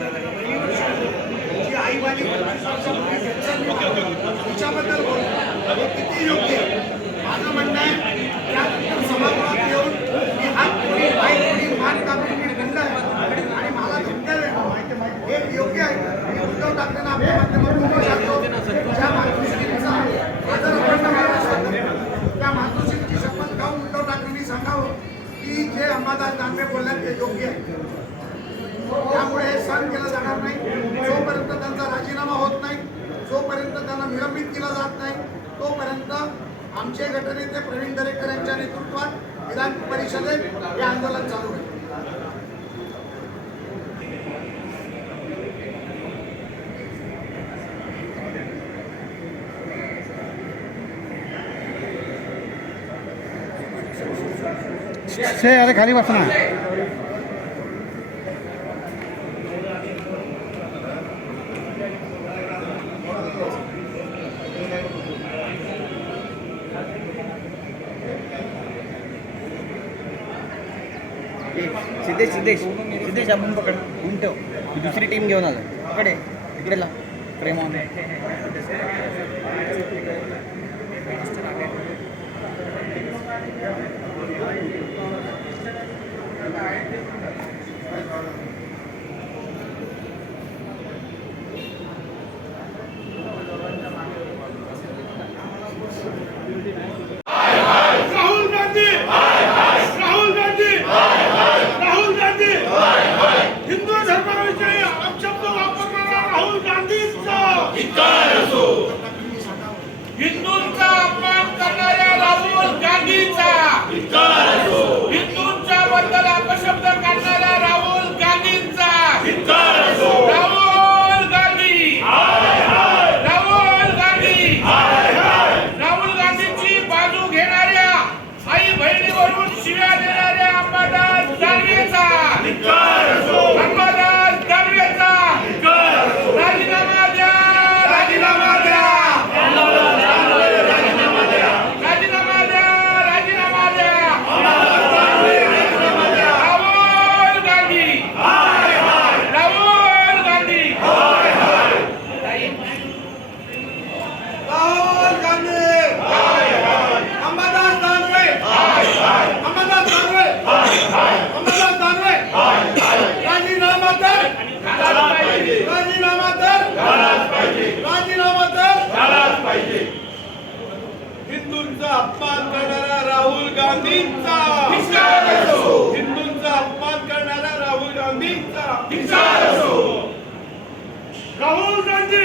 जी आईवाली किती योग्य माझं म्हणणं आहे त्यानंतर सभागृहात येऊन मी आणि मला योग्य आहे मी ज्या मातृश्रींचा त्या मातृश्रींची शपथ खाऊन उद्धव ठाकरेंनी सांगावं की जे अंबादास दानवे बोलल्यात ते योग्य आहे. त्यामुळे हे सहन केलं जाणार नाही. जोपर्यंत त्यांचा राजीनामा होत नाही जोपर्यंत त्यांना निलंबित केलं जात नाही तोपर्यंत आमचे गटनेते प्रवीण दरेकर यांच्या नेतृत्वात विधान परिषदेत हे आंदोलन चालू आहे से अरे खाली बसना. सिद्धेश सिद्धेश. सिद्धेश आपण पकड. ठेव. दुसरी टीम घेऊन आलं. पकडे इकडे ला प्रेमा गांधींचा. हिंदूंचा अपमान करणारा राहुल गांधींचा. राहुल गांधी.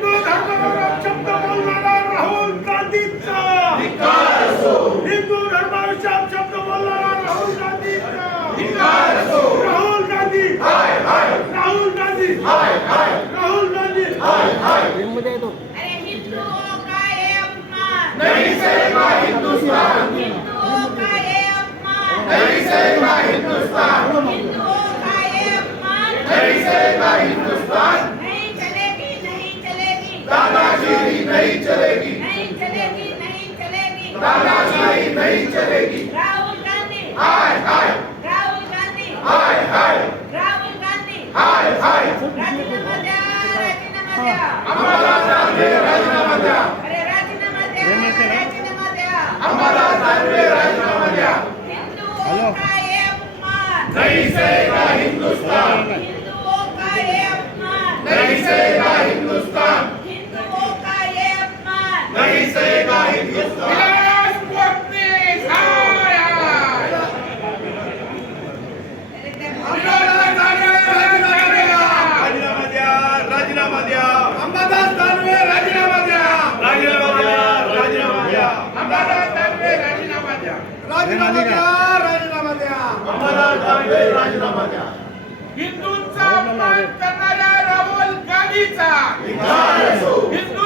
राजीनामा द्या राजीनामा द्या. आम्हाला दांडे राजीनामा द्या. हिंदूंचा अपमान करणाऱ्या राहुल गांधीचा. हिंदू